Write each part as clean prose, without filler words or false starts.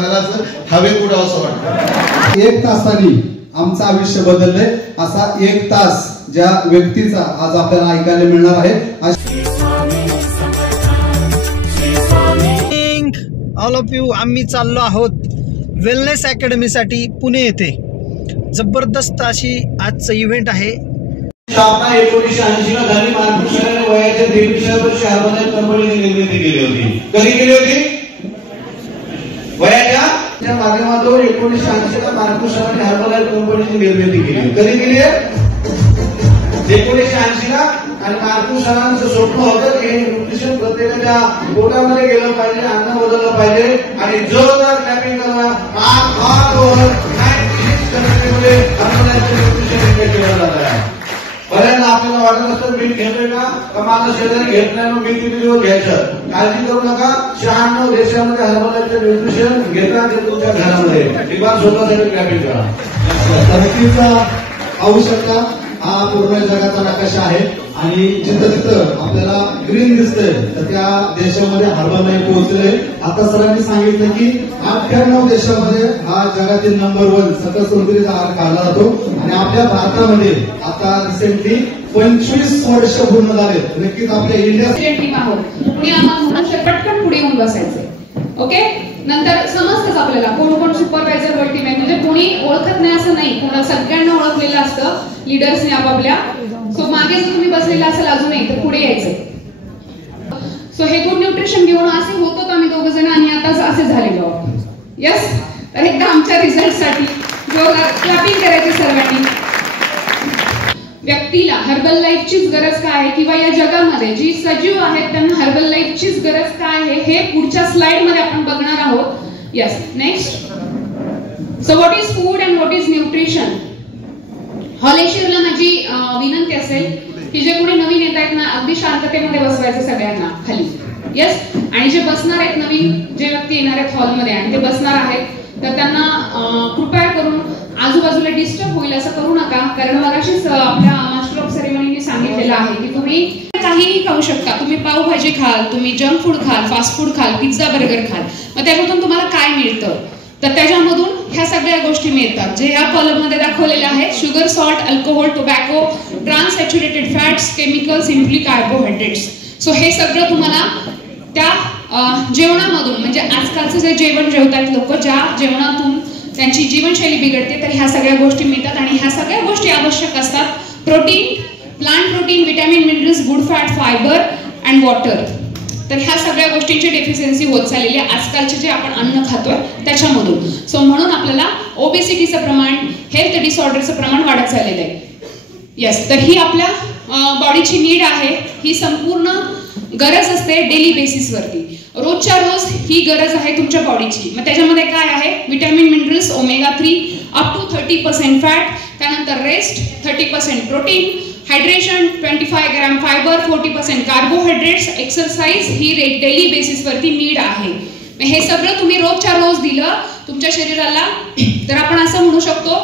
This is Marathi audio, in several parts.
घराचं हवेत उडावं असं वाटतं. 1 तासाने आमचं आयुष्य बदललंय असा 1 तास ज्या व्यक्तीचा आज आपल्याला ऐकायला मिळणार आहे. ऑल ऑफ यू, आम्ही चाललो आहोत वेलनेस अकॅडमीसाठी पुणे येथे. जबरदस्त अशी आजचं इव्हेंट आहे. स्थापना 1980 ला झाली. मार्कस शॉने वयाच्या 23 वर्षी हार्बल कंपनीची निर्मिती केली होती. कधी केली होती? वयाच्या त्या माध्यमातून 1980 ला मार्कस शॉने हार्बल कंपनीची निर्मिती केली. कधी केली आहे? 1980 ला. आणि मार्कस शॉनांचं स्वप्न होतं की न्यूट्रिशन प्रत्येकाच्या पोटामध्ये गेलं पाहिजे, अन्न बदललं पाहिजे. आणि जोरदार क्लॅपिंग करा. बऱ्याचदा आपल्याला वाटत असतं मी घेतोय का माझा शेजारी घेत नाही, मी किती दिवस घ्यायचं. काळजी करू नका. 96 देशामध्ये हर्बलचं न्यूट्रिशन घेतात ते तुमच्या घरामध्ये. एक बार स्वतःसाठी क्लॅपिंग करा. तरक्कीचा आवश्यकता हा पूर्ण जगाचा नकाशा आहे आणि जिथं तिथं आपल्याला ग्रीन दिसतंय तर त्या देशामध्ये हर्बल पोहोचले. आता सरांनी सांगितलं की 98 देशामध्ये हा जगातील नंबर 1 सकल संतुलित आहार खाल्ला जातो. आणि आपल्या भारतामध्ये आता रिसेंटली 25 वर्ष पूर्ण झाले. नक्कीच आपल्या इंडिया टीम आहोत. कुणी आम्हाला पटकन पुढे येऊन बसायचे. ओके, नंतर समजतच आपल्याला कोण कोण सुपरवायझर वर टीम आहे. म्हणजे कोणी ओळखत नाही असं नाही, कोणा सगळ्यांना ओळखलेलं असतं लीडर्सने आपापल्या. सो मागे जर तुम्ही बसलेला असेल अजूनही तर पुढे यायचं. सो हे गुड न्यूट्रिशन घेऊन असे होतो आम्ही दोघ जण आणि आता असे झालेलो. यस, तर एकदा आमच्या रिझल्टसाठी क्लॅपिंग करायचे सर्वांनी. व्यक्तीला हर्बल लाईफचीच गरज काय आहे किंवा या जगामध्ये जी सजीव आहेत त्यांना हर्बल लाईफचीच गरज काय आहे हे पुढच्या स्लाइड मध्ये आपण बघणार आहोत. Yes, next. So what is food and what is nutrition. हॉलेश्वरला माझी विनंती असेल की जे कोणी नवीन येत आहेत ना अगदी शांततेमध्ये बसवायचं सगळ्यांना खाली. यस, आणि जे बसणार आहेत नवीन जे व्यक्ती येणार आहेत हॉलमध्ये आणि ते बसणार आहेत तर त्यांना कृपया करून आजूबाजूला डिस्टर्ब होईल असं करू नका. कारण मगाशीच आपल्या मास्टर ऑफ सेरेमनीने सांगितलेलं आहे की तुम्ही काहीही खाऊ शकता. तुम्ही पावभाजी खाल, तुम्ही जंक फूड खाल, फास्ट फूड खाल, पिझ्झा बर्गर खाल. मग त्याच्यातून तुम्हाला काय मिळतं तर त्याच्यामधून ह्या सगळ्या गोष्टी मिळतात जे या कॉलम मध्ये दाखवलेल्या आहेत. Sugar, salt, alcohol, tobacco, trans saturated fats, chemical, simply carbohydrates. So हे सगळं तुम्हाला त्या जेवणामधून म्हणजे आजकालचं जे जेवण जेवतात लोक ज्या जेवणातून त्यांची जीवनशैली बिघडते तर ह्या सगळ्या गोष्टी मिळतात. आणि ह्या सगळ्या गोष्टी आवश्यक असतात. Protein, plant protein, vitamin, minerals, good fat, fibre and water. तर ह्या सगळ्या गोष्टींची डेफिशियन्सी होत चाललेली आहे आजकालचे जे आपण अन्न खातोय त्याच्यामधून. सो म्हणून आपल्याला ओबेसिटीचं प्रमाण, हेल्थ डिसऑर्डरचं प्रमाण वाढत चाललेलं आहे. यस, तर ही आपल्या बॉडीची नीड आहे. ही संपूर्ण गरज असते डेली बेसिसवरती. रोजच्या रोज ही गरज आहे तुमच्या बॉडीची. मग त्याच्यामध्ये काय आहे? Vitamin, minerals, omega 3 up to 30% fat, त्यानंतर rest 30% protein, hydration 25 gram fibre, 40% carbohydrates, exercise ही डेली बेसिसवरती नीड आहे. हे सगळं तुम्ही रोजच्या रोज दिलं तुमच्या शरीराला तर आपण असं म्हणू शकतो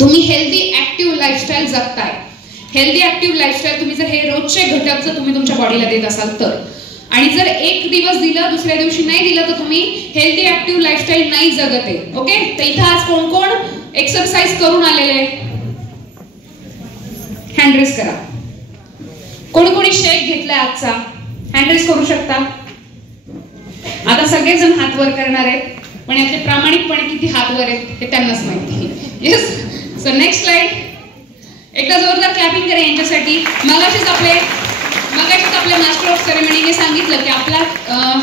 तुम्ही हेल्दी ऍक्टिव्ह लाईफस्टाईल जगताय. हेल्दी ऍक्टिव्ह लाईफस्टाईल तुम्ही जर हे रोजचे घटक जर तुम्ही तुमच्या बॉडीला देत असाल तर. आणि जर एक दिवस दिलं दुसऱ्या दिवशी नाही दिलं तर तुम्ही हेल्दी ऍक्टिव्ह लाईफस्टाईल नाही जगत आहे. ओके, तर इथं आज कोण कोण एक्सरसाइज करून आलेले हँड रेस करा. कोणी कोणी शेक घेतलाय आजचा हँड रेस करू शकता. आता सगळेजण हात वर करणार आहेत पण यातले प्रामाणिकपणे किती हात वर आहेत हे त्यांनाच माहिती. Yes, so next slide. एकदा जोरदार क्लॅपिंग करा यांच्यासाठी. मगाशीच आपल्या मास्टर ऑफ सेरेमनीने सांगितलं की आपला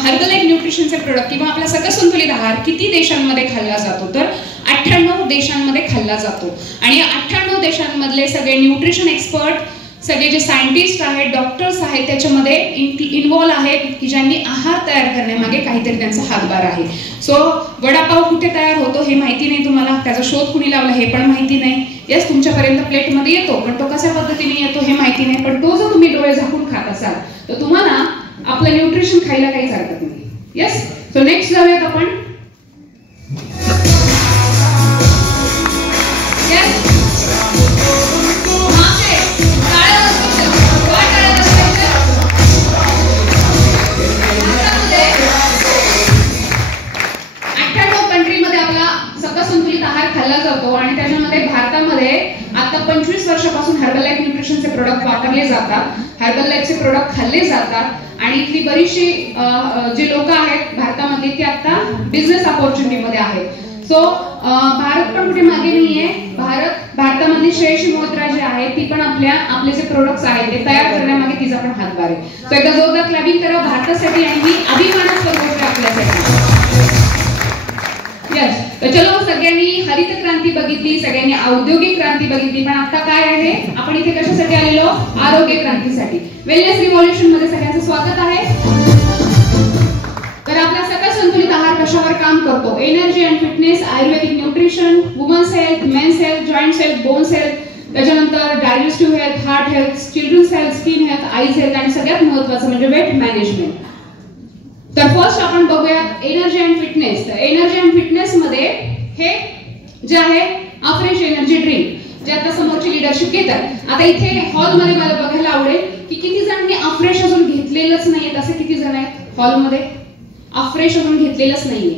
हर्बल लाईफ न्यूट्रिशनचे प्रोडक्ट किंवा आपला सगळं संतुलित आहार किती देशांमध्ये खाल्ला जातो तर 98 देशांमध्ये खाल्ला जातो. आणि 98 देशांमधले सगळे न्यूट्रिशन एक्सपर्ट, सगळे जे सायंटिस्ट आहेत, डॉक्टर्स आहेत त्याच्यामध्ये इन्व्हॉल्व आहेत की ज्यांनी आहार तयार करण्यामागे काहीतरी त्यांचा हातभार आहे. सो वडापाव कुठे तयार होतो हे माहिती नाही तुम्हाला, त्याचा शोध कुणी लावला हे पण माहिती नाही. यस, तुमच्यापर्यंत प्लेटमध्ये येतो पण तो कशा पद्धतीने येतो हे माहिती नाही. पण तो जर तुम्ही डोळे झाकून खात असाल तर तुम्हाला आपलं न्यूट्रिशन खायला काहीच हरकत नाही. यस, सो नेक्स्ट जाऊयात आपण. सकसंतुलित आहार खाल्ला जातो आणि त्याच्यामध्ये भारतामध्ये आता 25 वर्षापासून हर्बलाइफ न्यूट्रिशनचे प्रोडक्ट वापरले जातात, हर्बलाइफचे प्रोडक्ट खाल्ले जातात आणि इथली बरीचशी जी लोक आहेत भारतामधली ती आता बिझनेस ऑपॉर्च्युनिटी मध्ये आहेत. सो भारत पण कुठे मागे नाहीये. भारतामधली श्रेयशी मोत्रा जी आहे ती पण आपले जे प्रोडक्ट्स आहेत ते तयार करण्यामागे तिचा पण हातभार आहे. सो एकदा जोरदार क्लॅपिंग करा भारतासाठी आणि ही अभिमानास्पद गोष्ट आहे आपल्यासाठी. यस, तर चलो सगळ्यांनी हरित क्रांती बघितली, सगळ्यांनी औद्योगिक क्रांती बघितली, पण आता काय आहे आपण इथे कशासाठी आलेलो? आरोग्य क्रांतीसाठी. वेलनेस रिव्होल्यूशन मध्ये सगळ्यांचं स्वागत आहे. तर आपला सकल संतुलित आहार कशावर काम करतो? Energy and fitness, Ayurvedic nutrition, women's health, men's health, joints health, bones health, त्याच्यानंतर digestive health, heart health, children's health, skin health, eyes health आणि सगळ्यात महत्त्वाचं म्हणजे वेट मॅनेजमेंट. तर फर्स्ट आपण बघूयात एनर्जी अँड फिटनेस. तर एनर्जी अँड फिटनेस मध्ये हे जे आहे अफ्रेश एनर्जी ड्रिंक जे आता समोरची लिडरशिप घेतात. आता इथे हॉलमध्ये मला बघायला आवडेल की किती जणांनी अफ्रेश अजून घेतलेलंच नाहीये. असे किती जण आहेत हॉलमध्ये? अफ्रेश अजून घेतलेलंच नाहीये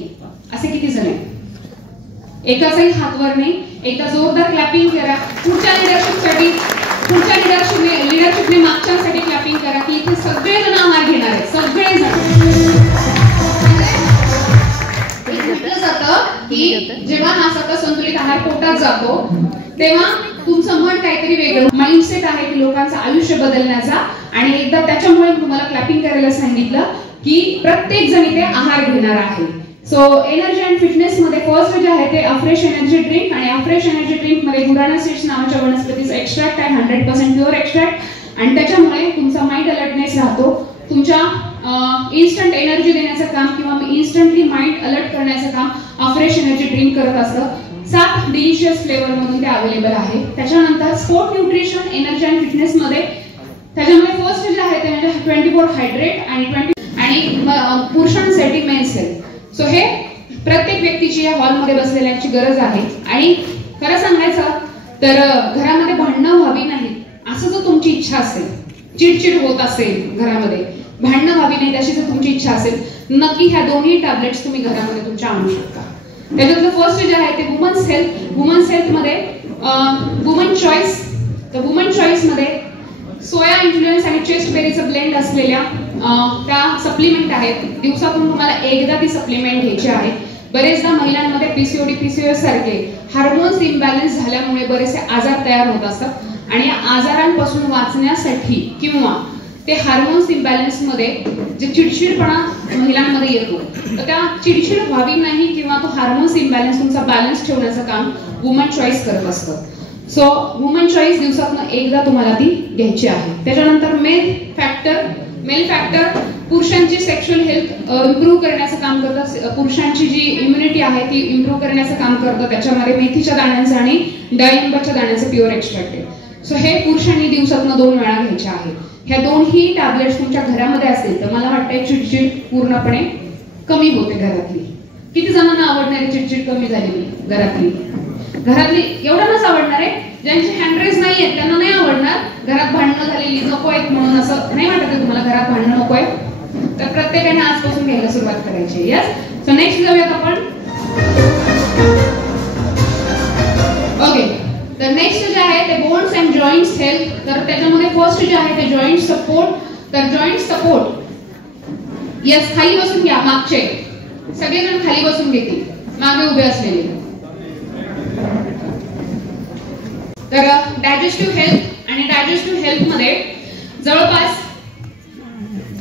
असे किती जण आहेत? एकाचाही हात वर नाही. एकदा जोरदार क्लॅपिंग करा पुढच्या लिडरशिपसाठी. पुढच्या लिडरशिपने मागच्यासाठी क्लॅपिंग करा की इथे सगळेजण आहार घेणार आहेत, सगळेजण. म्हटलं जातं की जेव्हा हा सकल संतुलित आहार पोटात जातो तेव्हा तुमचं मन काहीतरी वेगळं माइंडसेट आहे की लोकांचं आयुष्य बदलण्याचा. आणि एकदा त्याच्यामुळे तुम्हाला क्लॅपिंग करायला सांगितलं की प्रत्येक जण इथे आहार घेणार आहे. सो एनर्जी अँड फिटनेस मध्ये फर्स्ट जे आहे ते अफ्रेश एनर्जी ड्रिंक. आणि अफ्रेश एनर्जी ड्रिंक मध्ये गुराना सीड्स नावाच्या वनस्पतीचा एक्स्ट्रॅक्ट आहे, 100% प्युअर एक्स्ट्रॅक्ट. आणि त्याच्यामुळे तुमचा माइंड अलर्टनेस राहतो. तुमच्या इन्स्टंट एनर्जी देण्याचं काम किंवा इन्स्टंटली माइंड अलर्ट करण्याचं काम अफ्रेश एनर्जी ड्रिंक करत असतं. 7 डिलिशियस फ्लेवर मधून ते अवेलेबल आहे. त्याच्यानंतर sport nutrition energy and fitness मध्ये त्याच्यामध्ये फर्स्ट जे आहे ते म्हणजे 24 हायड्रेट आणि पुरुषांसाठी मेन्स हेल्थ. सो हे प्रत्येक व्यक्तीची या हॉलमध्ये बसलेल्यांची गरज आहे. आणि खरं सांगायचं तर घरामध्ये भांडणं व्हावी नाहीत असं जर तुमची इच्छा असेल, चिडचिड होत असेल घरामध्ये, भांडणं व्हावी नाही अशी जर तुमची इच्छा असेल, नक्की ह्या दोन्ही टॅबलेट्स तुम्ही घरामध्ये तुमच्या आणू शकता. त्याच्यातलं फर्स्ट जे आहे ते वुमन्स हेल्थ. वुमन्स हेल्थ मध्ये वुमन चॉईस. तर वुमन चॉईस मध्ये सोया इन्फ्लुएन्स आणि चेस्ट बेरीचं ब्लेंड असलेल्या त्या सप्लिमेंट आहेत. दिवसातून तुम्हाला एकदा ती सप्लिमेंट घ्यायची आहे. बरेचदा महिलांमध्ये पीसीओडी पीसीओएस सारखे हार्मोन्स इम्बॅलन्स झाल्यामुळे बरेचसे आजार तयार होत असतात आणि या आजारांपासून वाचण्यासाठी किंवा ते हार्मोन्स इम्बॅलन्स मध्ये जे चिडचिडपणा महिलांमध्ये येतो तर त्या चिडचिड व्हावी नाही किंवा तो हार्मोन्स इम्बॅलन्स तुमचा बॅलन्स ठेवण्याचं काम वुमन चॉईस करत असतं. सो वुमन चॉईस दिवसातून एकदा तुम्हाला ती घ्यायची आहे. त्याच्यानंतर मेल फॅक्टर पुरुषांची सेक्शुअल हेल्थ इम्प्रूव्ह करण्याचं काम करतं. पुरुषांची जी इम्युनिटी आहे ती इम्प्रूव्ह करण्याचं काम करतं. त्याच्यामध्ये मेथीच्या दाण्यांचं आणि डाळिंबाच्या दाण्याचं प्युअर एक्स्ट्रॅक्ट आहे. सो हे पुरुषांनी दिवसातून 2 वेळा घ्यायचे आहे. ह्या दोन्ही टॅबलेट्स तुमच्या घरामध्ये असतील तर मला वाटतं चिडचिड पूर्णपणे कमी होते घरातली. किती जणांना आवडणारी चिडचिड कमी झालेली घरातली एवढ्यांनाच आवडणार आहे. ज्यांचे हँडरेज नाही आहेत त्यांना नाही आवडणार. घरात भांडणं झालेली नको आहेत म्हणून असं नाही वाटत तुम्हाला घरात भांडणं नको आहे तर प्रत्येकाने आजपासून घ्यायला सुरुवात करायची. यस. सो नेक्स्ट जाऊयात आपण. ओके, तर नेक्स्ट जे आहे ते बोन्स अँड जॉईंट्स हेल्थ. तर त्याच्यामध्ये फर्स्ट जे आहे ते जॉईंट सपोर्ट. तर जॉईंट सपोर्ट यस खाली बसून घ्या. मागचे सगळेजण खाली बसून घेतील, मागे उभे असलेले. तर डायजेस्टिव्ह हेल्थ आणि डायजेस्टिव्ह हेल्थ मध्ये जवळपास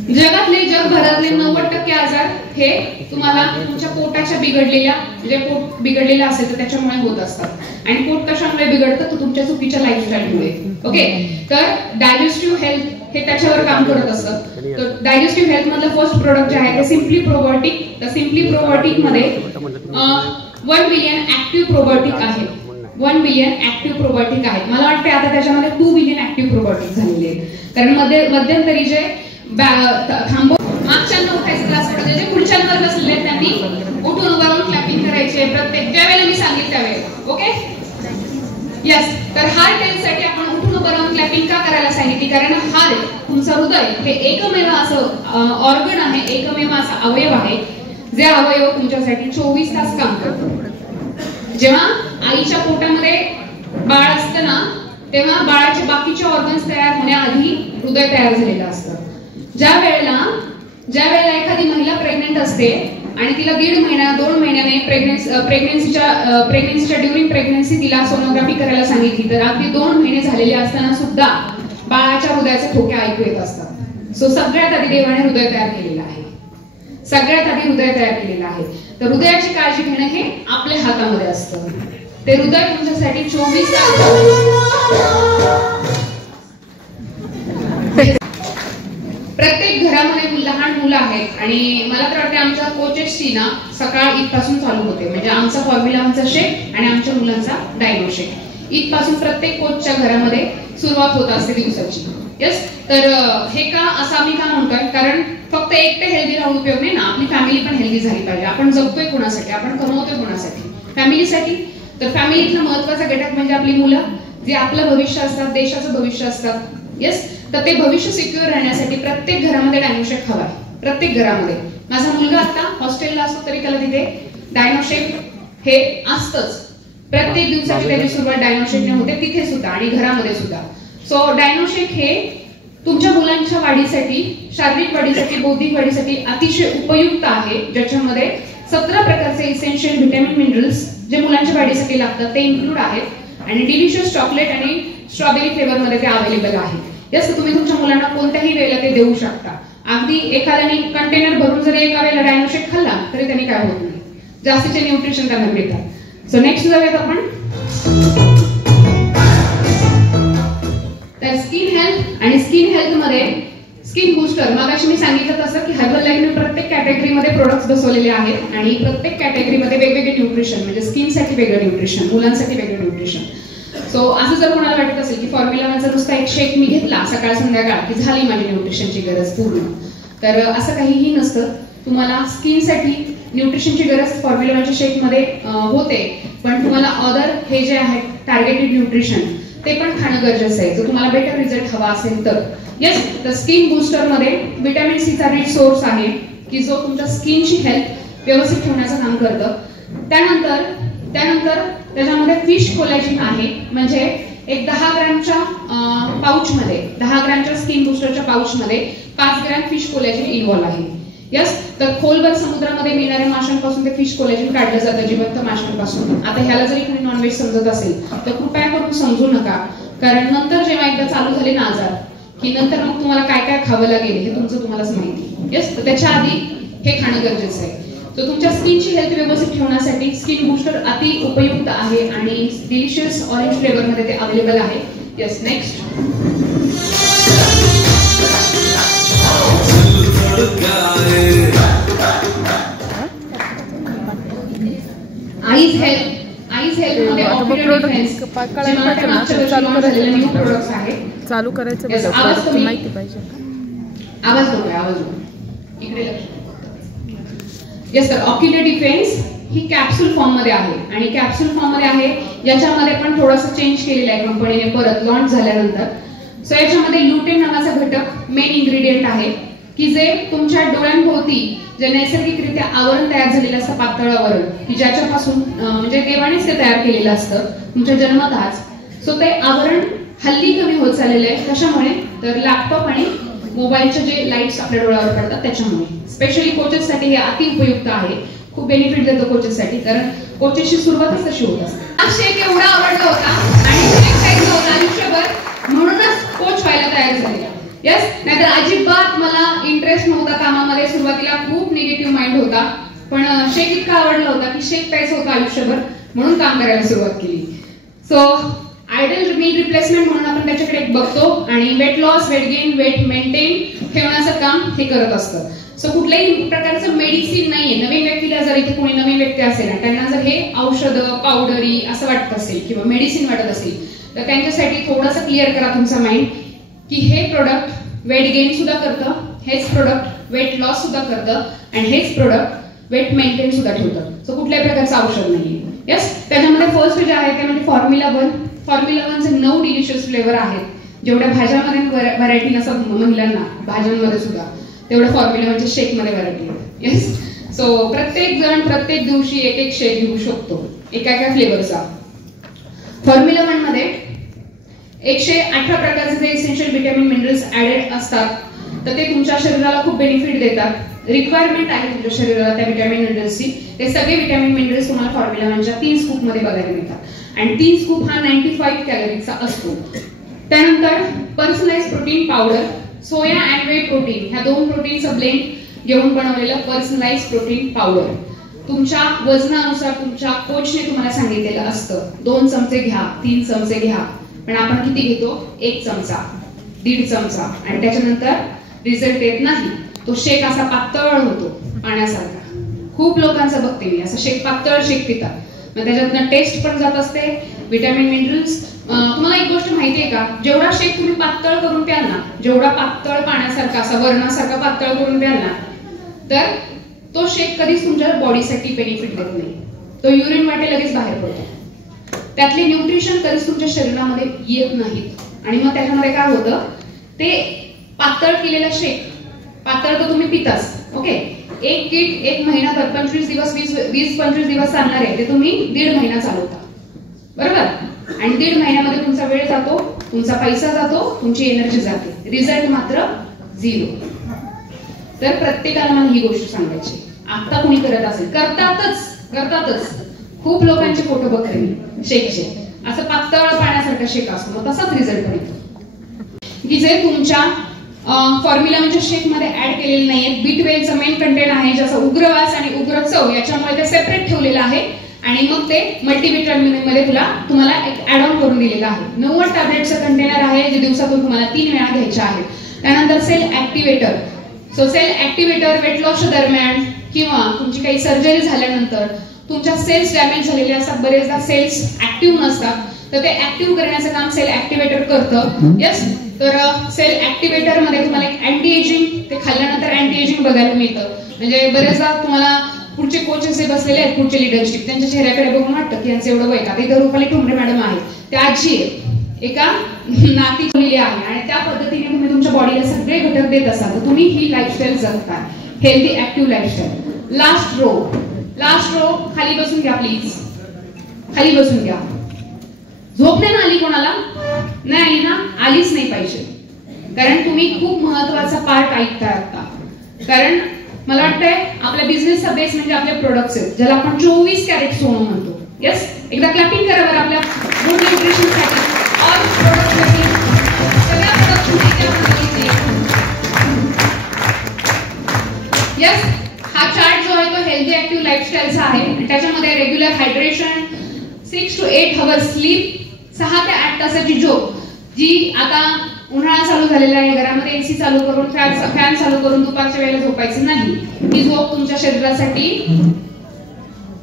जगभरातले 90% आजार हे तुम्हाला तुमच्या पोटाच्या बिघडलेल्या म्हणजे पोट बिघडलेलं असेल तर त्याच्यामुळे होत असतात. आणि पोट कशामुळे बिघडतं तर तुमच्या चुकीच्या लाईफस्टाईलमुळे. ओके, तर डायजेस्टिव्ह हेल्थ हे त्याच्यावर काम करत असतं. तर डायजेस्टिव्ह हेल्थ मधलं फर्स्ट प्रोडक्ट जे आहे ते सिम्पली प्रोबायोटिक. तर सिम्पली प्रोबायोटिक मध्ये 1 बिलियन ऍक्टिव्ह प्रोबायोटिक आहे. 1 बिलियन ऍक्टिव्ह प्रोबायोटिक आहेत. मला वाटतं आता त्याच्यामध्ये 2 बिलियन ऍक्टिव्ह प्रोबायोटिक झालेले आहेत. कारण मध्यंतरी जे मागच्यांना उठायचं क्लास पडते, जे पुढच्यांवर बसलेले त्यांनी उठून उभारून क्लॅपिंग करायचे प्रत्येक ज्या वेळेला मी सांगेल त्यावेळेला. Okay, yes. तर हार्ट हेल्थ साठी आपण उठून उभं राहून क्लॅपिंग का करायला सांगितली? कारण हार्ट तुमचं हृदय हे एकमेव असं ऑर्गन आहे, एकमेव असा अवयव आहे जे अवयव तुमच्यासाठी 24 तास काम करतो. जेव्हा आईच्या पोटामध्ये बाळ असतं ना, तेव्हा बाळाचे बाकीचे ऑर्गन्स तयार होण्याआधी हृदय तयार झालेलं असतं. ज्या वेळेला एखादी महिला प्रेग्नेंट असते आणि तिला 1.5 महिना 2 महिन्याने प्रेग्नेन्सीच्या ड्युरिंग प्रेग्नेन्सी तिला सोनोग्राफी करायला सांगितली, तर अगदी 2 महिने झालेले असताना सुद्धा बाळाच्या हृदयाचे ठोके ऐकू येत असतात. सो सगळ्यात आधी देवाने हृदय तयार केलेलं आहे. तर हृदयाची काळजी घेणं हे आपल्या हातामध्ये असतं. ते हृदय तुमच्यासाठी 24 तास. प्रत्येक घरामध्ये लहान मुलं आहेत आणि मला तर वाटतं आमच्या कोचेसची ना सकाळ इथपासून चालू होते. म्हणजे आमचा फॉर्म्युला 1चा शेक आणि आमच्या मुलांचा डायनो शेक इथपासून प्रत्येक कोचच्या घरामध्ये सुरुवात होत असते दिवसाची. यस, तर हे का असं आम्ही का म्हणतोय, कारण फक्त एकटे हेल्दी राहून उपयोग नाही ना, आपली फॅमिली पण हेल्दी झाली पाहिजे. आपण जगतोय कोणासाठी, आपण कमवतोय कोणासाठी, फॅमिलीसाठी. तर फॅमिलीतला महत्वाचा घटक म्हणजे आपली मुलं, जे आपलं भविष्य असतात, देशाचं भविष्य असतात. येस, तर ते भविष्य सिक्युअर राहण्यासाठी प्रत्येक घरामध्ये डायनो शेक हवा आहे. प्रत्येक घरामध्ये. माझा मुलगा आता हॉस्टेलला असतो तरी त्याला तिथे डायनो शेक हे असतंच. प्रत्येक दिवसाची त्याची सुरुवात डायनो शेकने होते, तिथे सुद्धा आणि घरामध्ये सुद्धा. सो डायनो शेक हे तुमच्या मुलांच्या वाढीसाठी, शारीरिक वाढीसाठी, बौद्धिक वाढीसाठी अतिशय उपयुक्त आहे, ज्याच्यामध्ये 17 प्रकारचे इसेन्शियल व्हिटॅमिन मिनरल्स जे मुलांच्या वाढीसाठी लागतात ते इन्क्लूड आहेत आणि डिलिशियस चॉकलेट आणि स्ट्रॉबेरी फ्लेवर मध्ये ते अवेलेबल आहे. जसं तुम्ही तुमच्या मुलांना कोणत्याही वेळेला ते देऊ शकता. अगदी एखाद्याने कंटेनर भरून जरी एका वेळेला डायनो शेक खाल्ला तरी त्यांनी काय होत नाही, जास्तीचे न्यूट्रिशन त्यांना मिळतात. सो नेक्स्ट जाऊयात आपण. तर स्किन हेल्थ आणि स्किन हेल्थ मध्ये स्किन बुस्टर, मगाशी मी सांगितलं तसं की हर्बल लाईफने प्रत्येक कॅटेगरीमध्ये प्रोडक्ट्स बसवलेले आहेत आणि प्रत्येक कॅटेगरीमध्ये वेगवेगळे न्यूट्रिशन, म्हणजे स्किनसाठी वेगळं न्यूट्रिशन, मुलांसाठी वेगळं न्यूट्रिशन. सो असं जर कोणाला वाटत असेल की फॉर्म्युला 1चा नुसता एक शेक मी घेतला सकाळ संध्याकाळ की झाली माझी न्यूट्रिशनची गरज पूर्ण, तर असं काहीही नसतं. तुम्हाला स्किनसाठी न्यूट्रिशनची गरज फॉर्म्युला 1च्या शेकमध्ये होते, पण तुम्हाला अदर हे जे आहेत टार्गेटेड न्यूट्रिशन ते पण खाणं गरजेचं आहे, जर तुम्हाला बेटर रिझल्ट हवा असेल तर. येस, तर स्किन बुस्टर मध्ये व्हिटॅमिन सीचा रिच सोर्स आहे की जो तुमच्या स्किनची हेल्थ व्यवस्थित ठेवण्याचं काम करतं. त्यानंतर त्याच्यामध्ये फिश कोलॅजिन आहे, म्हणजे एक 10 ग्रॅमच्या पाऊच मध्ये, 10 ग्रॅमच्या स्किन बुस्टरच्या पाऊच मध्ये 5 ग्रॅम फिश कोलॅजिन इन्व्हॉल्व आहे. यस, तर खोलवर समुद्रामध्ये मिळणाऱ्या माशांपासून ते फिश कोलॅजिन काढलं जातं, जिवंत माशांपासून. आता ह्याला जरी कोणी नॉनव्हेज समजत असेल तर कृपया करून समजू नका, कारण नंतर जेव्हा एकदा चालू झाले ना आजार की नंतर मग तुम्हाला काय काय खावं लागेल हे तुमचं तुम्हालाच माहिती. येस, तर त्याच्या आधी हे खाणं गरजेचं आहे. तर तुमच्या स्किनची हेल्थ व्यवस्थित ठेवण्यासाठी स्किन बुस्टर अति उपयुक्त आहे आणि डिलिशियस ऑरेंज फ्लेवर मध्ये ते अवेलेबल आहे. Yes, next. आईज हेल्थ मध्ये ऑक्युलर डिफेन्स न्यू प्रोडक्ट्स आहेत. चालू करायचं माहिती पाहिजे. आवाज इकडे लक्ष. येस, तर ऑक्युलर डिफेन्स ही कॅप्सूल फॉर्म मध्ये आहे आणि कॅप्सूल फॉर्म मध्ये आहे, याच्यामध्ये पण थोडंसं चेंज केलेलं आहे कंपनीने परत लॉन्च झाल्यानंतर. सो याच्यामध्ये ल्युटेन नावाचा घटक मेन इन्ग्रेडियंट आहे की जे तुमच्या डोळ्यांभोवती जे नैसर्गिकरित्या आवरण तयार झालेलं असतं, पातळ आवरण, की ज्याच्यापासून म्हणजे देवानेच ते तयार केलेलं असतं तुमच्या जन्मताच. सो ते आवरण हल्ली कमी होत चाललेलं आहे. कशामुळे, तर लॅपटॉप आणि मोबाईलचे जे लाईट्स आपल्या डोळ्यावर पडतात त्याच्यामुळे. स्पेशली कोचेससाठी हे अति उपयुक्त आहे, खूप बेनिफिट देतो कोचेससाठी, कारण कोचेसची सुरुवातच तशी होत असते. हा शेक एवढा आवडला होता आणि शेक खायचा होता आयुष्यभर, म्हणूनच कोच व्हायला तयार झाले. यस, नाहीतर अजिबात मला इंटरेस्ट नव्हता कामामध्ये. सुरुवातीला खूप निगेटिव्ह माइंड होता, पण शेक इतका आवडला होता की शेक प्यायचं होतं आयुष्यभर, म्हणून काम करायला सुरुवात केली. सो आयडल मील रिप्लेसमेंट म्हणून आपण त्याच्याकडे एक बघतो आणि weight loss, weight gain, weight maintain ठेवण्याचं काम हे करत असतं. सो कुठल्याही प्रकारचं मेडिसिन नाहीये. नवीन व्यक्तीला जर इथे कोणी नवीन व्यक्ती असेल आणि त्यांना जर हे औषधं, पावडरी असं वाटत असेल किंवा मेडिसिन वाटत असेल तर त्यांच्यासाठी थोडंसं क्लिअर करा तुमचा माइंड की हे प्रोडक्ट वेट गेन सुद्धा करतं, हेच प्रोडक्ट वेट लॉस सुद्धा करतं आणि हेच प्रोडक्ट वेट मेंटेन सुद्धा ठेवतं. सो कुठल्याही प्रकारचं औषध नाहीये. यस, त्याच्यामध्ये फर्स्ट जे आहे ते म्हणजे फॉर्म्युला 1. फॉर्म्युला 1चे 9 डिलिशियस फ्लेवर आहेत. जेवढ्या भाज्यामध्ये व्हरायटी नसतात महिलांना भाज्यांमध्ये सुद्धा, तेवढं फॉर्म्युला 1च्या शेक मध्ये व्हरायटी आहे. येस, सो प्रत्येक जण प्रत्येक दिवशी एक एक शेक घेऊ शकतो. एका फ्लेवरचा. फॉर्म्युला 1 मध्ये 118 प्रकारचे जे इसेन्शियल व्हिटॅमिन मिनरल्स ऍडेड असतात, तर ते तुमच्या शरीराला खूप बेनिफिट देतात. रिक्वायरमेंट आहे तुमच्या शरीराला त्या व्हिटॅमिन मिनरल्सची. ते सगळे व्हिटॅमिन मिनरल्स तुम्हाला फॉर्म्युला 1च्या 3 स्कूप मध्ये बघायला मिळतात आणि 3 स्कूप हा 95 कॅलरीजचा असतो. त्यानंतर personalise protein powder, soya and whey protein, ह्या 2 प्रोटीनचं ब्लेंड घेऊन बनवलेलं पर्सनलाइज प्रोटीन पावडर. तुमच्या वजनानुसार तुमच्या कोचने तुम्हाला सांगितलेलं असतं 2 चमचे घ्या, 3 चमचे घ्या, पण आपण किती घेतो? 1 चमचा, 1.5 चमचा, आणि त्याच्यानंतर रिझल्ट येत नाही. तो शेक असा पातळ होतो पाण्यासारखा. खूप लोकांचं बघते मी, असं शेक पातळ शेक पितात. मग त्याच्यातनं टेस्ट पण जात असते, व्हिटॅमिन मिनरल्स. तुम्हाला एक गोष्ट माहितीये का, जेवढा शेक तुम्ही पातळ करून प्याल ना, जेवढा पातळ पाण्यासारखा असा वर्णासारखा पातळ करून प्याल ना, तर तो शेक कधीच तुमच्या बॉडीसाठी बेनिफिट देत नाही. तो युरिन वाटे लगेच बाहेर पडतो. त्यातले न्यूट्रिशन कधीच तुमच्या शरीरामध्ये येत नाहीत. आणि मग त्याच्यामध्ये काय होतं, ते पातळ केलेलं शेक, पातळ तर तुम्ही पिताच, ओके. एक किट 1 महिनाभर 25 दिवस 20-25 दिवस चालणार आहे, ते तुम्ही 1.5 महिना चालवता, बरोबर. आणि 1.5 महिन्यामध्ये तुमचा वेळ जातो, तुमचा पैसा जातो, तुमची एनर्जी जाते, रिझल्ट मात्र 0. तर प्रत्येकाला मला ही गोष्ट सांगायची, आता कोणी करत असेल, करतातच खूप लोकांचे फोटो बघते मी शेकचे, असं पातळ पाण्यासारखा शेक असतो, मग तसाच रिझल्ट पण येतो. की जे तुमच्या फॉर्म्युला म्हणजे शेक मध्ये ऍड केलेले नाहीये. B12चं मेन कंटेंट आहे, ज्याचा उग्रवास आणि उग्र चव, याच्यामुळे ते सेपरेट ठेवलेलं आहे. आणि मग ते मल्टीव्हिटॅमिन मध्ये तुम्हाला एक ऍड ऑन करून दिलेलं आहे. 90 टॅब्लेटचं कंटेनर आहे, जे दिवसातून तुम्हाला 3 वेळा घ्यायचे आहे. त्यानंतर cell activator. So cell activator weight loss दरम्यान किंवा तुमची काही सर्जरी झाल्यानंतर तुमच्या सेल्स डॅमेज झालेले असतात, बरेचदा सेल्स ऍक्टिव्ह नसतात, तर ते ऍक्टिव्ह करण्याचं काम सेल ऍक्टिव्हेटर करतं. यस, तर सेल ऍक्टिव्हेटर मध्ये तुम्हाला एक अँटी एजिंग, ते खाल्ल्यानंतर अँटी एजिंग बघायला मिळतं. म्हणजे बरेचदा तुम्हाला पुढचे कोच असे बसलेले आहेत, पुढचे लिडरशिप, त्यांच्या चेहऱ्याकडे बघून वाटतं की यांचं एवढं वय का. इथं रुपाली ठोंबरे मॅडम आहे, त्या आजी आहे, एका नाती आहे, आणि त्या पद्धतीने तुम्ही तुमच्या बॉडीला सगळे घटक देत असाल, तर तुम्ही ही लाईफस्टाईल जगताय, healthy active lifestyle. Last row खाली बसून घ्या प्लीज, खाली बसून घ्या. झोप नाही ना आली कोणाला? नाही आली ना? आलीच नाही पाहिजे, कारण तुम्ही खूप महत्वाचा पार्ट ऐकताय आता. कारण मला वाटतंय आपल्या बिझनेसचा बेस म्हणजे आपले प्रोडक्ट्स आहेत, ज्याला आपण 24 कॅरेट सोनं म्हणतो. यस, एकदा क्लॅपिंग करा बरं आपल्या गुड न्यूट्रिशनसाठी, ऑल प्रोडक्ट्ससाठी, सगळ्या प्रोडक्ट्ससाठी. यस, हा चार्ट जो आहे तो हेल्दी ऍक्टिव्ह लाईफस्टाईलचा आहे. त्याच्यामध्ये regular hydration, 6 to 8 hours sleep, 6 ते 8 तासाची झोप, जी आता उन्हाळा चालू झालेला आहे, घरामध्ये एसी चालू करून फॅन चालू करून दुपारच्या वेळेला झोपायचं नाही. ही झोप तुमच्या शरीरासाठी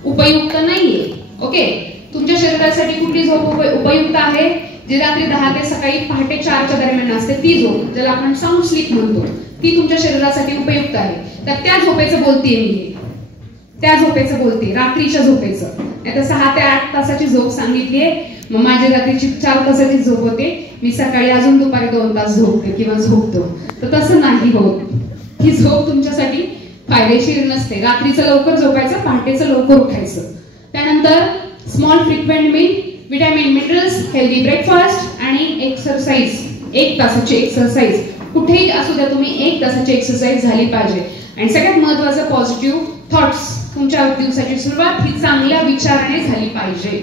उपयुक्त नाहीये, ओके. तुमच्या शरीरासाठी कुठली झोप उपयुक्त आहे? जी रात्री 10 ते सकाळी पहाटे 4च्या दरम्यान असते, ती झोप, ज्याला आपण साऊंड स्लीप म्हणतो, ती तुमच्या शरीरासाठी उपयुक्त आहे. तर त्या झोपेचं बोलतेय मी, त्या झोपेचं बोलते, रात्रीच्या झोपेचं. नाही तर 6 ते 8 तासाची झोप सांगितलीये, मग माझी रात्रीची 4 तासाची झोप होते, मी सकाळी अजून दुपारी 2 तास झोपते किंवा झोपतो. तर तसं नाही होत. ही झोप तुमच्यासाठी फायदेशीर नसते. रात्रीचं लवकर झोपायचं, पहाटेचं लवकर उठायचं. त्यानंतर small frequent meal, vitamin minerals, healthy breakfast आणि एक्सरसाइज. 1 तासाची एक्सरसाइज, कुठेही असू द्या तुम्ही 1 तासाची एक्सरसाइज झाली पाहिजे. आणि सगळ्यात महत्वाचं पॉझिटिव्ह थॉट्स. तुमच्या दिवसाची सुरुवात ही चांगल्या विचाराने झाली पाहिजे,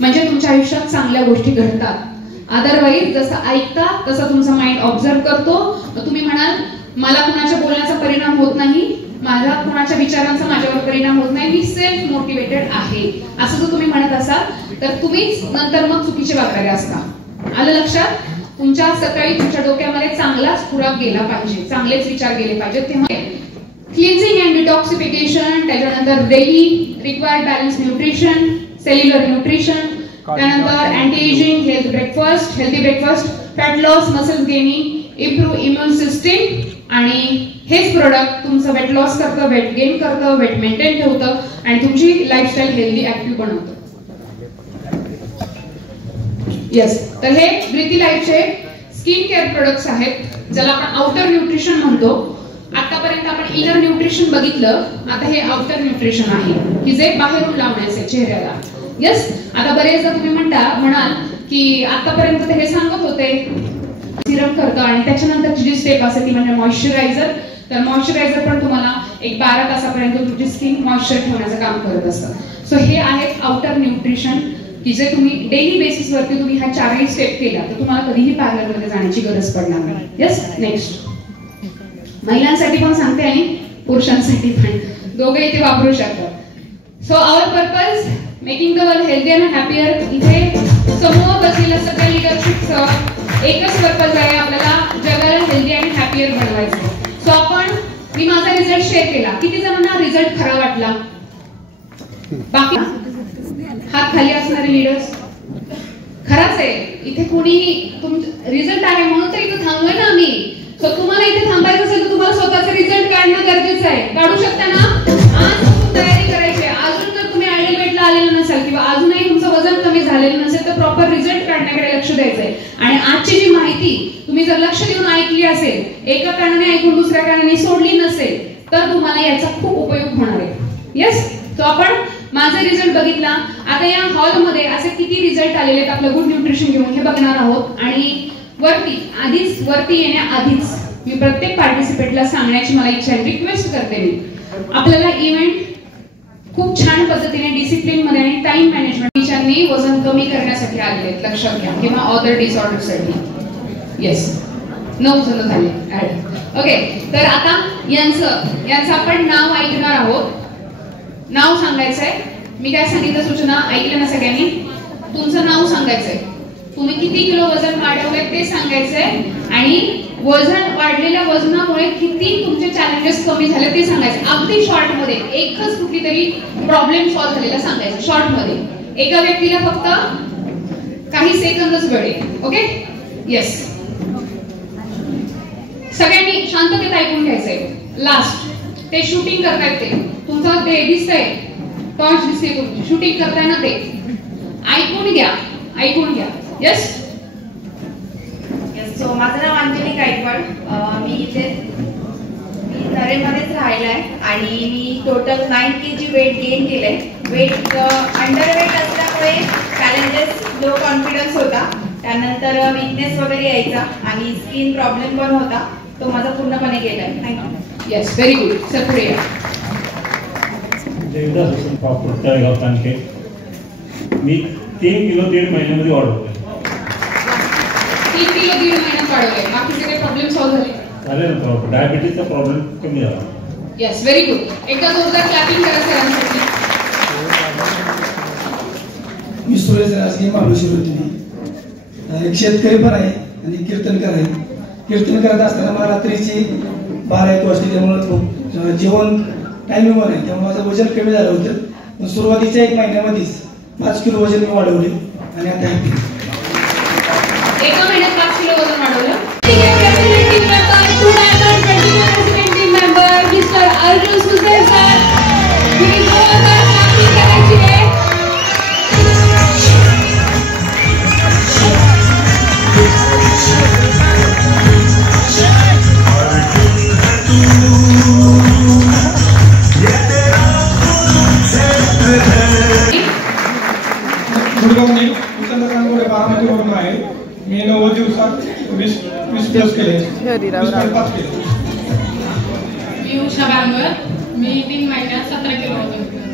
म्हणजे तुमच्या आयुष्यात चांगल्या गोष्टी घडतात. अदरवाईज जसं ऐकता तसं तुमचा माइंड ऑब्झर्व करतो. तुम्ही म्हणाल मला कुणाच्या बोलण्याचा परिणाम होत नाही, माझ्या कुणाच्या विचारांचा माझ्यावर परिणाम होत नाही, मी सेल्फ मोटिवेटेड आहे, असं जर तुम्ही म्हणत असाल तर तुम्हीच नंतर मग चुकीचे वागणारे असता. आलं लक्षात? तुमच्या सकाळी तुमच्या डोक्यामध्ये चांगलाच खुराक गेला पाहिजे, चांगलेच विचार गेले पाहिजेत. तेव्हा क्लिन्झिंग अँड डिटॉक्सिफिकेशन, त्याच्यानंतर daily required balance nutrition, cellular nutrition, त्यानंतर anti ageing, healthy breakfast, fat loss, muscle gaining, improve immune system. आणि हेच प्रोडक्ट तुमचं वेट लॉस करतं, वेट गेन करतं, वेट मेंटेन ठेवतं आणि तुमची लाईफस्टाईल हेल्दी ऍक्टिव्ह बनवतं. येस, तर हे ब्रिथी लाईफचे स्किन केअर प्रोडक्ट्स आहेत, ज्याला आपण आउटर न्यूट्रिशन म्हणतो. आतापर्यंत आपण इनर न्यूट्रिशन बघितलं, आता हे आउटर न्यूट्रिशन आहे की जे बाहेरून लावण्याचे चेहऱ्याला. येस. आता बरेचदा तुम्ही म्हणाल की आतापर्यंत ते हे सांगत होते सिरम करतं आणि त्याच्यानंतरची जी स्टेप असते ती म्हणजे मॉइश्चरायझर. तर मॉइश्चरायझर पण तुम्हाला एक 12 तासापर्यंत तुमची स्किन मॉइश्चर ठेवण्याचं काम करत असतं. सो हे आहेत आउटर न्यूट्रिशन की जे तुम्ही डेली बेसिसवरती तुम्ही ह्या 4ही स्टेप केल्या तर तुम्हाला कधीही पार्लरमध्ये जाण्याची गरज पडणार नाही. येस. नेक्स्ट महिलांसाठी पण सांगते आणि पुरुषांसाठी पण, दोघे इथे वापरू शकतात. So our purpose making the world healthy and happier. इथे समूह बसलेल्या सगळ्या लीडरशिपचं एकच पर्पज आहे, आपल्याला जगाला हेल्दी आणि हॅपियर बनवायचं. सो मी माझा रिझल्ट शेअर केला. किती जणांना रिझल्ट खरा वाटला? बाकी हात खाली असणारे लीडर्स. खरंच आहे, इथे कोणीही रिझल्ट आहे म्हणून तर इथे थांबलोय ना आम्ही. सो तुम्हाला इथे थांबायचं असेल तर तुम्हाला स्वतःचे रिझल्ट काढणं गरजेचं आहे. काढू शकता ना? आज तयारी करायची आहे. अजून जर तुम्ही आयडल वेटला आलेलं नसाल किंवा अजूनही तुमचं वजन कमी झालेलं नसेल तर प्रॉपर रिझल्ट काढण्याकडे लक्ष द्यायचंय. आणि आजची जी माहिती तुम्ही जर लक्ष देऊन ऐकली असेल, एका कारणाने ऐकून दुसऱ्या कारणाने सोडली नसेल तर तुम्हाला याचा खूप उपयोग होणार आहे. येस. तो आपण माझा रिझल्ट बघितला. आता या हॉलमध्ये असे किती रिझल्ट आलेले आहेत आपलं गुड न्यूट्रिशन घेऊन हे बघणार आहोत. आणि वरती येण्याआधीच मी प्रत्येक पार्टिसिपेटला सांगण्याची मला इच्छा आहे, रिक्वेस्ट करते मी, आपल्याला इव्हेंट खूप छान पद्धतीने डिसिप्लिन मध्ये आणि टाइम मॅनेजमेंटनी वजन कमी करण्यासाठी आलेले आहेत, लक्षात घ्या, किंवा अदर डिसऑर्डर साठी. येस. 9 जण झाले ऍड. ओके. तर आता यांचं आपण नाव ऐकणार आहोत. नाव सांगायचंय. मी काय सांगितलं सूचना ऐकल्या ना सगळ्यांनी? तुमचं नाव सांगायचंय, तुम्ही किती किलो वजन वाढवलंय ते सांगायचंय आणि वजन वाढलेल्या वजनामुळे किती तुमचे चॅलेंजेस कमी झाले ते सांगायचं. अगदी शॉर्ट मध्ये एकच कुठली तरी प्रॉब्लेम सॉल्व्ह झालेला सांगायचं. शॉर्ट मध्ये एका व्यक्तीला फक्त काही सेकंदच वेळ आहे. ओके. येस. सगळ्यांनी शांततेत ऐकून घ्यायचंय. लास्ट ते शूटिंग करतायत, ते तुमचं ते दिसतंय, टॉर्च दिसते तुमची, शूटिंग करताय ना, ते ऐकून घ्या. येस. सो माझं नाव अंजली गायकवाड. मी नरेमध्येच राहिला आहे आणि मी टोटल 9 kg वेट गेन केलंय. वेट अंडरवेट असल्यामुळे चॅलेंजेस, लो कॉन्फिडन्स होता, त्यानंतर वीकनेस वगैरे यायचा आणि स्किन प्रॉब्लेम पण होता, तो माझा पूर्णपणे गेलाय. Thank you. Yes. Very good. Sir पुढे या. देवदास प्रॉपर तळेगाव तांके. मी 3 किलो 1.5 महिन्यामध्ये वाढवतोय. 3 किलो 1.5 महिन्यात वाढवलंय. बाकीचे काही प्रॉब्लेम सॉल्व्ह झाले ना? प्रॉपर डायबिटीसचा प्रॉब्लेम कमी झाला. येस. Very good. एकदा जोरदार क्लॅपिंग करा सरांसाठी. मी सुरेश राजगे मालुशी होती. एक शेतकरी पण आहे आणि कीर्तनकार आहे. कीर्तन करत असताना मला रात्रीची 12-1 वाजता, त्यामुळे जेवण टायमिंगवर आहे, त्यामुळे माझं वजन कमी झालं होतं. पण सुरुवातीच्या 1 महिन्यामध्येच 5 किलो वजन मी वाढवले आणि आता एका महिन्यात 5 किलो वजन वाढवलं. Mister Arjun Suser sir. बारामतीवरून आहे. मी 90 दिवसात 20 प्लस केले. मी उषा बांगर. मी 3 महिन्यात 17 किलो वजन केलं.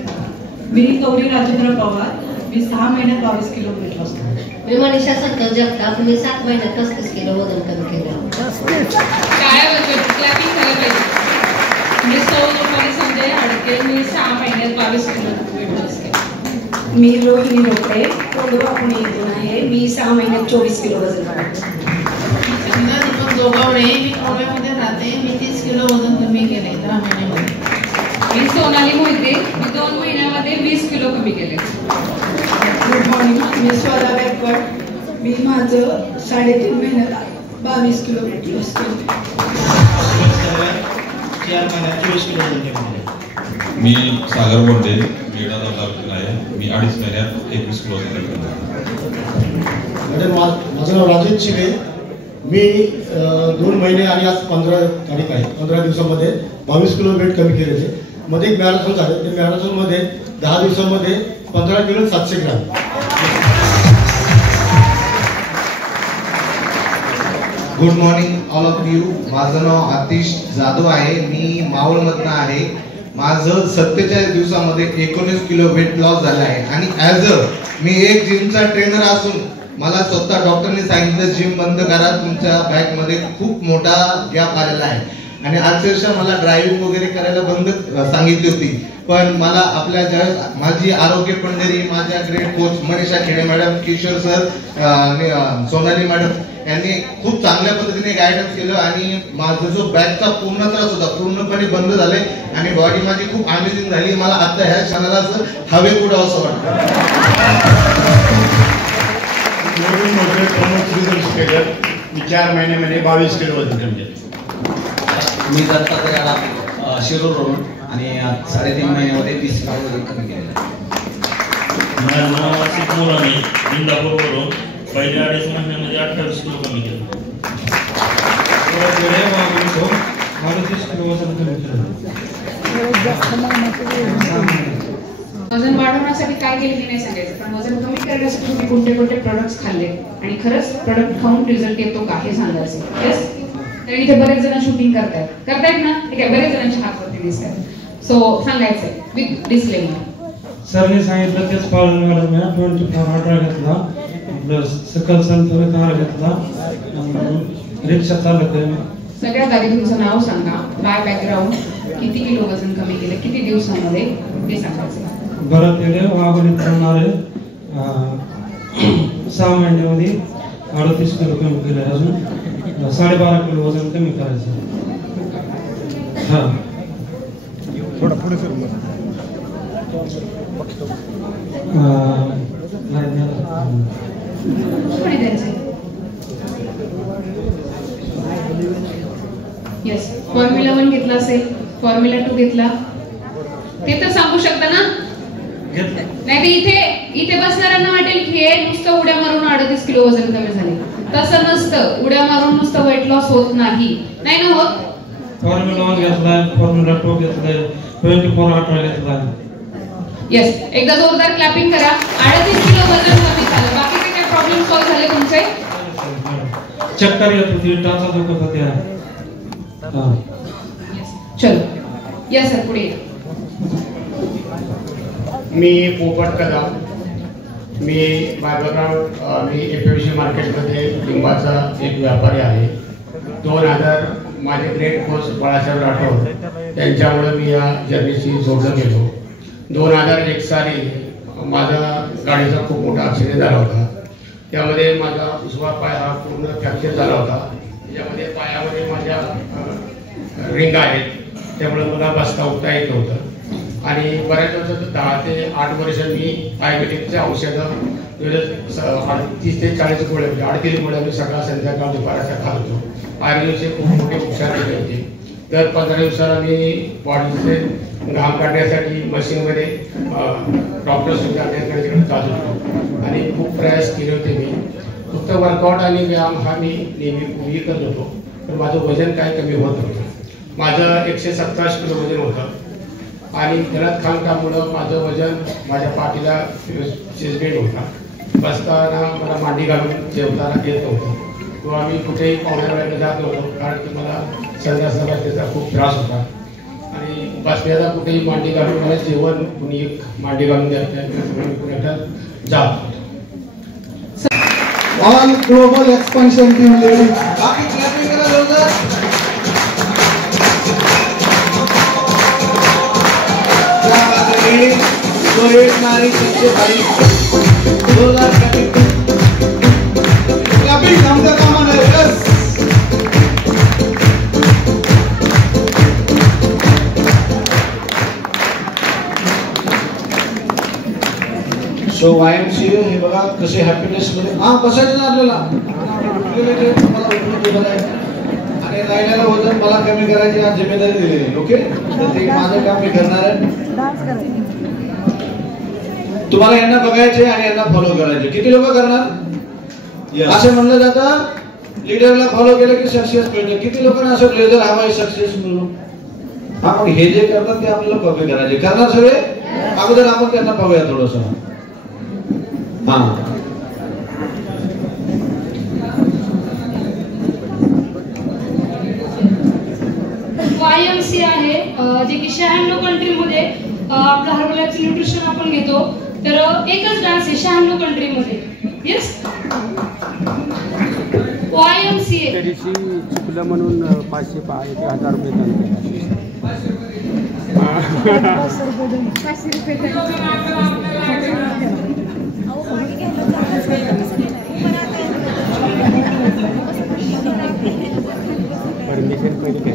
मी गौरी राजेंद्र पवार. मी 6 महिन्यात 22 किलो वेट लॉस केलं. मी मनीषा संतोष जगताप. मी 7 महिन्यात 35 किलो वजन कमी केलं. मी सौ रुपाली संजय हडके. मी 6 महिन्यात 22 किलो वेट लॉस केलं. मी रोहिणी रोकडे, कोंडवा पुणे येथून आहे. मी 6 महिन्यात 24 किलो वजन वाढवले. जोगावळे. मी कोंडव्यामध्ये राहते. मी 30 किलो वजन कमी केले 10 महिन्यामध्ये. मी सोनाली मोहिते. मी 2 महिन्यामध्ये 20 किलो कमी केले. Good morning. मी स्वरा गायकवाड. मी माझं 3.5 महिन्यात 22 किलो वेट लॉस केलं. 4 महिन्यात 24 किलो वजन केले. मी सागर बोंडे. मी तालुक्यात आहे. मी 2.5 महिन्यात 21 किलो वजन केलं. माझं नाव राजेश शिवे. मी 2 महिने आणि आज 15 तारीख आहे. 15 दिवसामध्ये 22 किलो वेट कमी केले. मध्ये एक मॅरेथॉन झाले. त्या मॅरेथॉनमध्ये 10 दिवसामध्ये 15 kilo 700 gram. Good morning all of you. माझं नाव आतिश जाधव आहे. मी मावळमधनं आहे. माझं 47 दिवसामध्ये 19 किलो वेट लॉस झालं आहे. आणि ॲज अ मी एक जिमचा ट्रेनर असून मला स्वतः डॉक्टरने सांगितलं जिम बंद करा, तुमच्या बॅकमध्ये खूप मोठा गॅप आलेला आहे. आणि अक्षरशः मला ड्रायव्हिंग वगैरे करायला बंद सांगितली होती. पण मला आपल्या ज्यावेळेस माझी आरोग्य पंढरी, माझ्या great coach Manisha Khede madam, Kishore sir, Sonali madam यांनी खूप चांगल्या पद्धतीने गायडन्स केलं आणि माझा जो बॅकचा पूर्ण त्रास होता पूर्णपणे बंद झाले आणि बॉडी माझी खूप अमेझिंग झाली. मला आता ह्या क्षणाला असं हवेत उडावंसं वाटतं. मी 4 महिन्यामध्ये 22 किलो वजन कमी केलं. मी दत्तात्रयाला शिरूरवरून आणि 3.5 महिन्यामध्ये 20 किलो वजन कमी केलं. माझं नाव आसिफ मोरानी, इंदापूरवरून पहिल्या 2.5 महिन्यामध्ये 28 किलो कमी केलं. 38 किलो वजन कमी केलं. वजन वाढवण्यासाठी काय केले ते नाही सांगायचं, पण वजन कमी करण्यासाठी तुम्ही कोणते कोणते प्रोडक्ट्स खाल्ले आणि खरंच प्रोडक्ट खाऊन रिझल्ट येतो का हे सांगायचं. येस, तर इथे बरेच जण शूटिंग करतायत ना, ठीक आहे, बरेच जणांच्या हातवरती दिसत आहेत. सो सांगायचंय विथ डिस्क्लेमर. सरने सांगितलं तेच पालन मॅडम. 24 ऑर्डर घेतला, प्लस सकल संतुलित आहार घेतला, रिक्षा चालत आहे. सगळ्यात आधी तुमचं नाव सांगा, काय बॅकग्राऊंड, किती किलो वजन कमी केलं, किती दिवसांमध्ये ते सांगायचं. बरं केले. वाघोलीत राहणारे 6 महिन्यामध्ये 38 किलो कमी केले. अजून 12.5 किलो वजन कमी करायचं. हा थोडा पुढे फिरून येस. फॉर्म्युला 1 घेतला असेल, फॉर्म्युला 2 घेतला, ते तर सांगू शकता ना. नाही तर इथे बसणाऱ्यांना वाटेल की हे नुसतं उड्या मारून 38 किलो वजन कमी झाले. तसं नसतं. उड्या मारून नुसतं वेट लॉस होत नाही ना होत. फॉर्म्युला 1 घेतलाय, फॉर्म्युला 2 घेतलाय, 24 ऑर्डर घेतलाय. येस, एकदा जोरदार क्लॅपिंग करा. 38 किलो वजन कमी झालं. बाकीचे काय प्रॉब्लेम सॉल्व्ह झाले तुमचे? चक्कर येत होती, टाचा दुखत होत्या. चलो या सर पुढे. मी पोपट कदम. मी बॅकग्राऊंड मी एपीएमसी मार्केटमध्ये लिंबाचा एक व्यापारी आहे. 2000 माझे ग्रेट कोच बाळासाहेब राठोड त्यांच्यामुळे मी या जर्नीशी जोडलं गेलो. 2001 साली माझा गाडीचा खूप मोठा ॲक्सिडेंट झाला होता. त्यामध्ये माझा उजवा पाय हा पूर्ण फ्रॅक्चर झाला होता. त्यामध्ये पायामध्ये माझ्या रिंग आहेत, त्यामुळे मला बसता उठता येत नव्हतं. आणि बऱ्याच वर्ष 10 ते 8 वर्ष मी आयुर्वेदिकचे औषधं 30 ते 40 गोळ्या म्हणजे 38 गोळ्या मी सकाळ संध्याकाळ दुपाराच्या खात होतो. आयुर्वेदिकचे खूप मोठे उपचार केले होते. दर 15 दिवसाला मी बॉडीचे घाम काढण्यासाठी मशीनमध्ये डॉक्टर सुद्धा तिकडे जात होतो आणि खूप प्रयास केले होते. मी फक्त वर्कआउट आणि व्यायाम हा मी नेहमी पूर्वी करत होतो, पण माझं वजन काय कमी होत नव्हतं. माझं 127 किलो वजन होतं आणि घरात खाणकामुळं माझं वजन माझ्या पाठीला चेस्टबेंड होता. बसताना मला मांडी घालून जेवताना येत नव्हतं किंवा मी कुठेही पाहुण्या वेळेला जात नव्हतो, कारण की मला संध्याकाळचा त्याचा खूप त्रास होता. आणि बसल्याला कुठेही मांडी घालून मला जेवण कुणी मांडी घालून द्यायचं जात होतं. All global expansion team ladies. जो एक नारी सबसे बड़ी 2000 क्लबिंग आमचं कामान आहे. यस. सो YMCA हे बघा कसे हॅपीनेस मध्ये बसायचं ना आपल्याला. मला उठून आणि राहिलेलं वजन मला कमी करायची आज जिम्मेदारी दिलेली. ओके, तर ते माझं काम मी करणार आहे. तुम्हाला यांना बघायचे आणि यांना फॉलो करायचे. किती लोक करणार? असं म्हणलं जातं लीडरला फॉलो केलं की सक्सेस मिळतं. किती लोकांना असं लीडर हवाय सक्सेस मिळून? हा, मग हे जे करतात ते आपल्याला कॉपी करायचे. करणार सगळे? अगोदर आपण त्यांना पाहूया थोडस. हा YMC आहे जे की 96 कंट्रीमध्ये आपलं हर्बलाईफचं न्यूट्रिशन आपण घेतो. तर एकच डान्स आहे 96 कंट्रीमध्ये. Yes YMCA. त्या दिवशी चुकलं म्हणून 500-1000 रुपये परमिशन पहिले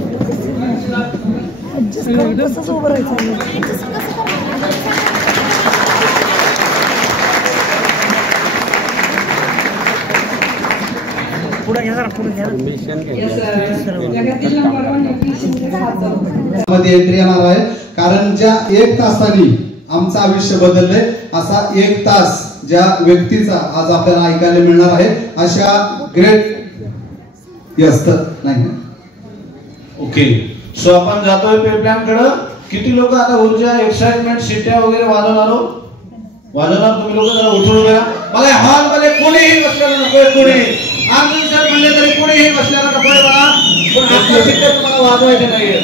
पुढे घ्या जरा, पुढे घ्या. मध्ये एंट्री येणार आहे कारण ज्या 1 तासाने आमचं आयुष्य बदललंय असा 1 तास ज्या व्यक्तीचा आज आपल्याला ऐकायला मिळणार आहे अशा ग्रेट यस तर नाही. ओके सो आपण जातोय पेप्लॅन कडे. किती लोक आता ऊर्जा एक्साइटमेंट शिट्ट्या वगैरे वाजवणार तुम्ही लोक जरा उठून घ्या. मला हॉल मध्ये कोणीही बसलेलं नकोय. कोणी आंदोलन म्हणले तरी कोणीही बसलेला नकोय मला. पण आता शिट्ट्या तुम्हाला वाजवायच्या नाहीये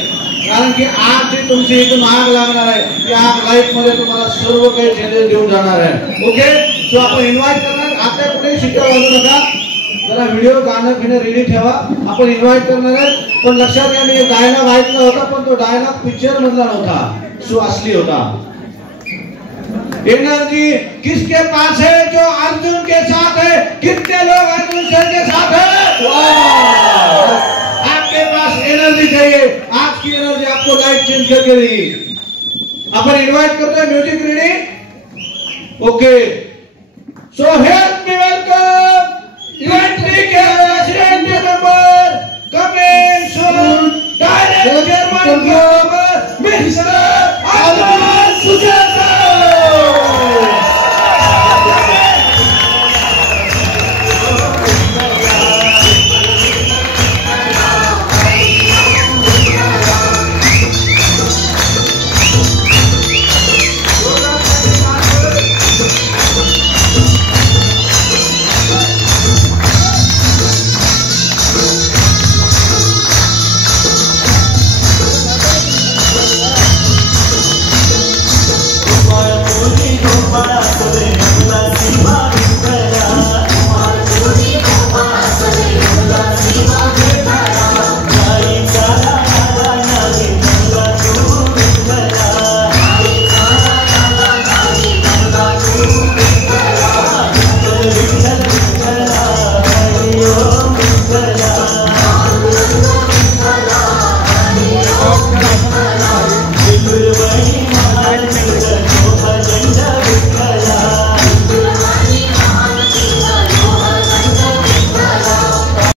कारण की आज जी तुमची इथून आग लागणार आहे ती आग लाईफ मध्ये तुम्हाला सर्व काही चेंजेस देऊन जाणार आहे. ओके सो आपण इन्व्हाइट करणार. आता कुठेही शिट्ट्या वाजवू नका. जरा व्हिडिओ गाणं फिणं रेडी ठेवा. आपण इन्व्हाइट करणार आहे. पण लक्षात घ्या मी एक डायलॉग ऐकला होता पण तो डायलॉग पिक्चर मधला नव्हता. सो असली होता. एनर्जी किसके पास है जो अर्जुन के साथ है. कितने लोग अर्जुन सर के साथ है. आपके पास एनर्जी चाहिए. आज की एनर्जी आपको लाइफ चेंज करके देगी. अपन इन्वाइट करते हैं. Music ready. Okay so help me welcome 20 के president member coming soon direct chairman